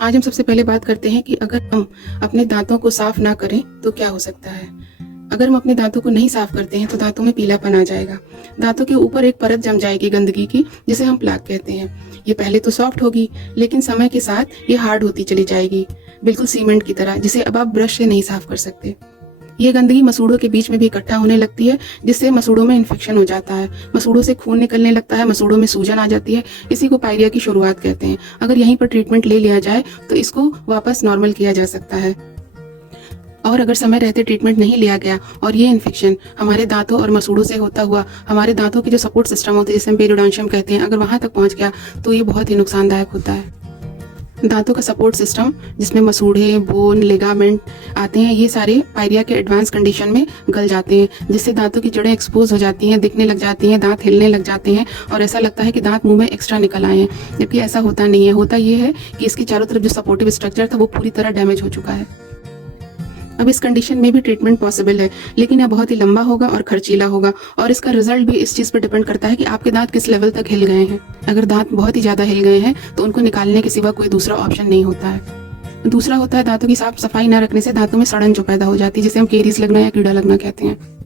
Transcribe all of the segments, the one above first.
आज हम सबसे पहले बात करते हैं कि अगर हम अपने दांतों को साफ ना करें तो क्या हो सकता है। अगर हम अपने दांतों को नहीं साफ करते हैं तो दांतों में पीलापन आ जाएगा। दांतों के ऊपर एक परत जम जाएगी गंदगी की, जिसे हम प्लाक कहते हैं। ये पहले तो सॉफ्ट होगी, लेकिन समय के साथ ये हार्ड होती चली जाएगी, बिल्कुल सीमेंट की तरह, जिसे अब आप ब्रश से नहीं साफ कर सकते। ये गंदगी मसूड़ों के बीच में भी इकट्ठा होने लगती है, जिससे मसूड़ों में इन्फेक्शन हो जाता है। मसूड़ों से खून निकलने लगता है, मसूड़ों में सूजन आ जाती है। इसी को पायरिया की शुरुआत कहते हैं। अगर यहीं पर ट्रीटमेंट ले लिया जाए तो इसको वापस नॉर्मल किया जा सकता है। और अगर समय रहते ट्रीटमेंट नहीं लिया गया और ये इन्फेक्शन हमारे दांतों और मसूड़ों से होता हुआ हमारे दांतों के जो सपोर्ट सिस्टम होते हैं, जिसे हम पेरियोडोंशियम कहते हैं, अगर वहां तक पहुंच गया तो ये बहुत ही नुकसानदायक होता है। दांतों का सपोर्ट सिस्टम, जिसमें मसूड़े, बोन, लिगामेंट आते हैं, ये सारे पायरिया के एडवांस कंडीशन में गल जाते हैं, जिससे दांतों की जड़ें एक्सपोज हो जाती हैं, दिखने लग जाती हैं, दांत हिलने लग जाते हैं और ऐसा लगता है कि दांत मुंह में एक्स्ट्रा निकल आए हैं, जबकि ऐसा होता नहीं है। होता ये है कि इसके चारों तरफ जो सपोर्टिव स्ट्रक्चर था वो पूरी तरह डैमेज हो चुका है। अब इस कंडीशन में भी ट्रीटमेंट पॉसिबल है, लेकिन यह बहुत ही लंबा होगा और खर्चीला होगा, और इसका रिजल्ट भी इस चीज़ पर डिपेंड करता है कि आपके दांत किस लेवल तक हिल गए हैं। अगर दांत बहुत ही ज़्यादा हिल गए हैं तो उनको निकालने के सिवा कोई दूसरा ऑप्शन नहीं होता है। दूसरा होता है दांतों की साफ सफाई न रखने से दांतों में सड़न जो पैदा हो जाती है, जिसे हम केरीज लगना या कीड़ा लगना कहते हैं।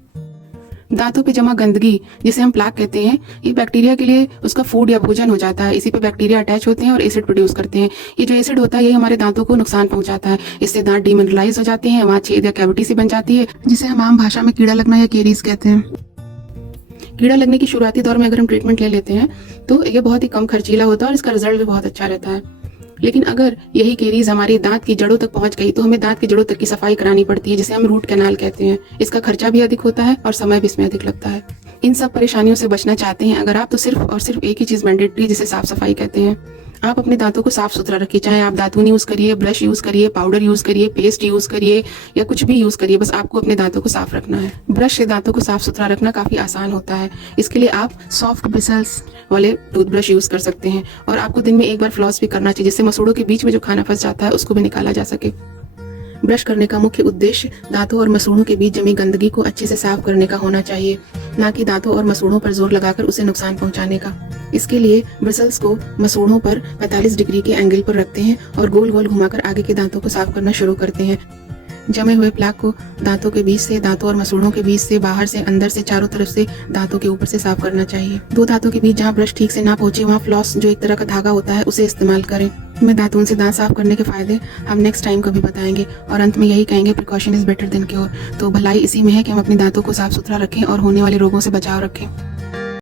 दांतों पे जमा गंदगी, जिसे हम प्लाक कहते हैं, ये बैक्टीरिया के लिए उसका फूड या भोजन हो जाता है। इसी पे बैक्टीरिया अटैच होते हैं और एसिड प्रोड्यूस करते हैं। ये जो एसिड होता है, ये हमारे दांतों को नुकसान पहुंचाता है। इससे दांत डीमिनरलाइज हो जाते हैं, वहाँ छेद या कैविटी सी बन जाती है, जिसे हम आम भाषा में कीड़ा लगना या केरीज कहते हैं। कीड़ा लगने की शुरुआती दौर में अगर हम ट्रीटमेंट ले लेते हैं तो ये बहुत ही कम खर्चीला होता है और इसका रिजल्ट भी बहुत अच्छा रहता है। लेकिन अगर यही केरीज हमारे दांत की जड़ों तक पहुंच गई तो हमें दांत की जड़ों तक की सफाई करानी पड़ती है, जिसे हम रूट कैनाल कहते हैं। इसका खर्चा भी अधिक होता है और समय भी इसमें अधिक लगता है। इन सब परेशानियों से बचना चाहते हैं अगर आप, तो सिर्फ और सिर्फ एक ही चीज मैंडेटरी, जिसे साफ सफाई कहते हैं। आप अपने दांतों को साफ सुथरा रखिए, चाहे आप दातून यूज करिए, ब्रश यूज करिए, पाउडर यूज करिए, पेस्ट यूज करिए या कुछ भी यूज करिए, बस आपको अपने दांतों को साफ रखना है। ब्रश से दांतों को साफ सुथरा रखना काफी आसान होता है। इसके लिए आप सॉफ्ट ब्रिसल्स वाले टूथब्रश यूज कर सकते हैं, और आपको दिन में एक बार फ्लॉस भी करना चाहिए, जिससे मसूड़ों के बीच में जो खाना फंस जाता है उसको भी निकाला जा सके। ब्रश करने का मुख्य उद्देश्य दांतों और मसूड़ों के बीच जमी गंदगी को अच्छे से साफ करने का होना चाहिए, ना कि दांतों और मसूड़ों पर जोर लगाकर उसे नुकसान पहुंचाने का। इसके लिए ब्रिसल्स को मसूड़ों पर 45 डिग्री के एंगल पर रखते हैं और गोल गोल घुमाकर आगे के दांतों को साफ करना शुरू करते हैं। जमे हुए प्लाक को दांतों के बीच से, दांतों और मसूड़ों के बीच से, बाहर से, अंदर से, चारों तरफ से, दांतों के ऊपर से साफ करना चाहिए। दो दांतों के बीच जहाँ ब्रश ठीक से ना पहुंचे वहाँ फ्लॉस, जो एक तरह का धागा होता है, उसे इस्तेमाल करें। में दातून से दांत साफ करने के फायदे हम नेक्स्ट टाइम कभी बताएंगे, और अंत में यही कहेंगे, precaution is better than cure. तो भलाई इसी में है कि हम अपने दांतों को साफ सुथरा रखें और होने वाले रोगों से बचाव रखें।